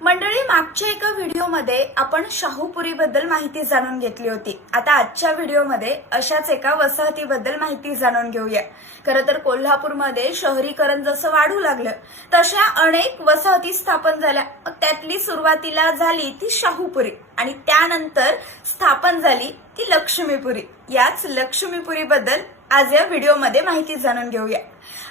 मंडळी, मागच्या एका व्हिडिओमध्ये आपण शाहूपुरी बद्दल माहिती जाणून घेतली होती। आता आजच्या व्हिडिओमध्ये अशाच एका वसाहतीबद्दल माहिती जाणून घेऊया। खरं तर कोल्हापूरमध्ये शहरीकरण जसं वाढू लागलं तशा अनेक वसाहती स्थापन झाल्या। त्यातली सुरुवातीला झाली ती शाहूपुरी आणि त्यानंतर स्थापन झाली ती लक्ष्मीपुरी। याच लक्ष्मीपुरी बद्दल आज या व्हिडिओमध्ये माहिती जाणून घेऊया।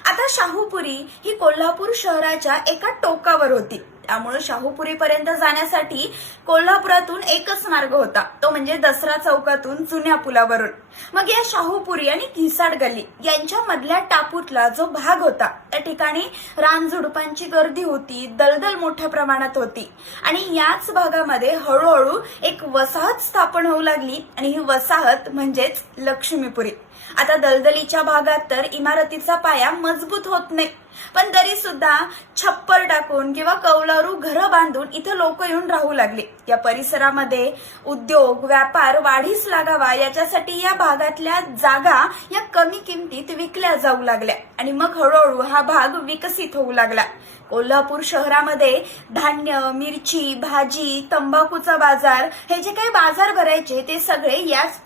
आता शाहूपुरी ही कोल्हापूर शहराच्या एका टोकावर होती, त्यामुळे शाहूपुरीपर्यंत जाण्यासाठी कोल्हापुरातून एकच मार्ग होता, तो म्हणजे दसरा चौकातून जुन्या पुलावरून। मग या शाहूपुरी आणि घिसाड गल्ली यांच्या मधल्या टापूतला जो भाग होता त्या ठिकाणी रानझुडपांची गर्दी होती, दलदल मोठ्या प्रमाणात होती आणि याच भागामध्ये हळूहळू एक वसाहत स्थापन होऊ लागली आणि ही वसाहत म्हणजेच लक्ष्मीपुरी। आता दलदलीच्या भागात तर इमारतीचा पाया मजबूत होत नाही, पण तरी सुद्धा छप्पर टाकून किंवा कौलारू घरं बांधून इथं लोक येऊन राहू लागले। या परिसरामध्ये उद्योग व्यापार वाढीस लागावा याच्यासाठी या भागातल्या जागा या कमी किमतीत विकल्या जाऊ लागल्या आणि मग हळूहळू हा भाग विकसित होऊ लागला। कोल्हापूर शहरामध्ये धान्य, मिरची, भाजी, तंबाखूचा बाजार हे जे काही बाजार भरायचे ते सगळे याच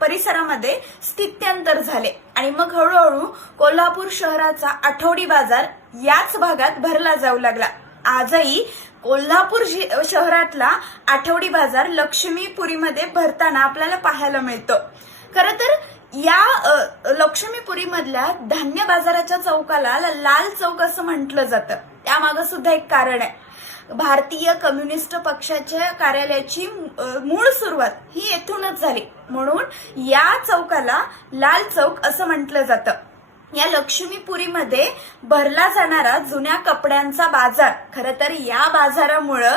परिसरामध्ये स्थित्यंतर झाले आणि मग हळूहळू कोल्हापूर शहराचा आठवडी बाजार याच भागात भरला जाऊ लागला। आजही कोल्हापूर शहरातला आठवडी बाजार लक्ष्मीपुरीमध्ये भरताना आपल्याला पाहायला मिळतो। खरं तर या लक्ष्मीपुरी मधल्या धान्य बाजाराच्या चौकाला लाल चौक असं म्हटलं जातं। त्यामागे सुद्धा एक कारण आहे। भारतीय कम्युनिस्ट पक्षाच्या कार्यालयाची मूळ सुरुवात ही येथूनच झाली, म्हणून या चौकाला लाल चौक असं म्हटलं जातं। या लक्ष्मीपुरीमध्ये भरला जाणारा जुन्या कपड्यांचा बाजार, खरं तर या बाजारामुळे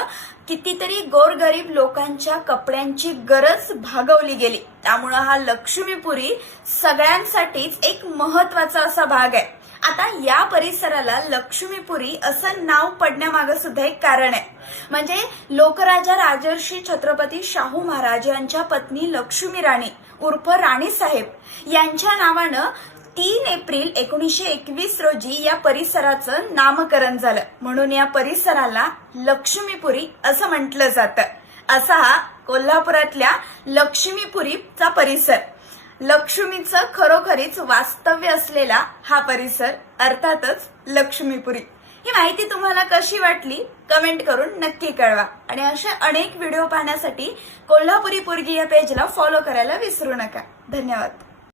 कितीतरी गोरगरीब लोकांच्या कपड्यांची गरज भागवली गेली, त्यामुळे हा लक्ष्मीपुरी सगळ्यांसाठीच एक महत्वाचा असा भाग आहे। आता या परिसराला लक्ष्मीपुरी असं नाव पडण्यामागे सुद्धा एक कारण आहे, म्हणजे लोकराजा राजर्षी छत्रपती शाहू महाराज यांच्या पत्नी लक्ष्मी राणी उर्फ राणी साहेब यांच्या नावानं 3 एप्रिल 1921 रोजी या परिसराचं नामकरण झालं, म्हणून या परिसराला लक्ष्मीपुरी असं म्हटलं जातं। असा हा कोल्हापुरातल्या लक्ष्मीपुरीचा परिसर, लक्ष्मीचं खरोखरीच वास्तव्य असलेला हा परिसर, अर्थातच लक्ष्मीपुरी। ही माहिती तुम्हाला कशी वाटली कमेंट करून नक्की कळवा आणि असे अनेक व्हिडिओ पाहण्यासाठी कोल्हापुरी पोरगी या पेजला फॉलो करायला विसरू नका। धन्यवाद।